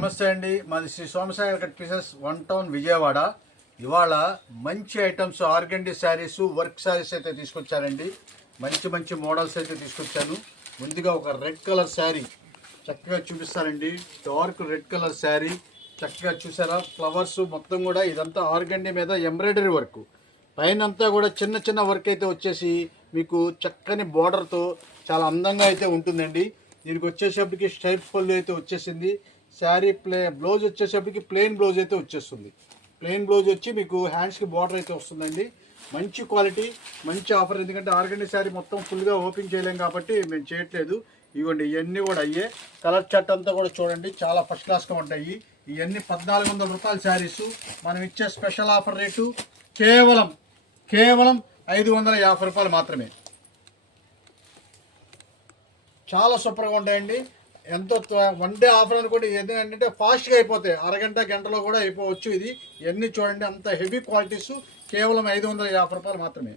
నమస్తే అండి, మాది Sri Somasagar cut pieces 1 town Vijayawada. ఇవాళ మంచి items organdy sarees, work sarees అయితే తీసుకొచ్చారండి. మంచి మంచి మోడల్స్ అయితే తీసుకొచ్చాను. ముందుగా ఒక రెడ్ కలర్ శారీ చక్కగా చూపిస్తానండి. డార్క్ రెడ్ కలర్ శారీ చక్కగా చూసారా, ఫ్లవర్స్ మొత్తం కూడా ఇదంతా ఆర్గండి మీద ఎంబ్రాయిడరీ వర్క్, పైన అంతా కూడా చిన్న చిన్న వర్క్ అయితే వచ్చేసి మీకు చక్కని బోర్డర్తో చాలా అందంగా అయితే ఉంటుందండి. దీనికి వచ్చేసేపటికి స్ట్రైప్ పళ్ళు అయితే వచ్చేసింది. శారీ బ్లౌజ్ వచ్చేసేపటికి ప్లెయిన్ బ్లౌజ్ అయితే వచ్చేస్తుంది. ప్లెయిన్ బ్లౌజ్ వచ్చి మీకు హ్యాండ్స్కి బార్డర్ అయితే వస్తుందండి. మంచి క్వాలిటీ, మంచి ఆఫర్. ఎందుకంటే ఆర్గండి శారీ మొత్తం ఫుల్గా ఓపెన్ చేయలేం కాబట్టి మేము చేయట్లేదు. ఇవ్వండి, ఇవన్నీ కూడా అయ్యే కలర్ చార్ట్ అంతా కూడా చూడండి, చాలా ఫస్ట్ క్లాస్గా ఉంటాయి. ఇవన్నీ 1400 రూపాయల శారీసు. మనం ఇచ్చే స్పెషల్ ఆఫర్ రేటు కేవలం 550 రూపాయలు మాత్రమే. చాలా సూపర్గా ఉంటాయండి. ఎంతో 1 డే ఆఫర్ అనుకోండి. ఎందుకంటే ఫాస్ట్గా అయిపోతాయి, గంటలో కూడా అయిపోవచ్చు. ఇది ఇవన్నీ చూడండి, అంత హెవీ క్వాలిటీస్. కేవలం 550 రూపాయలు మాత్రమే.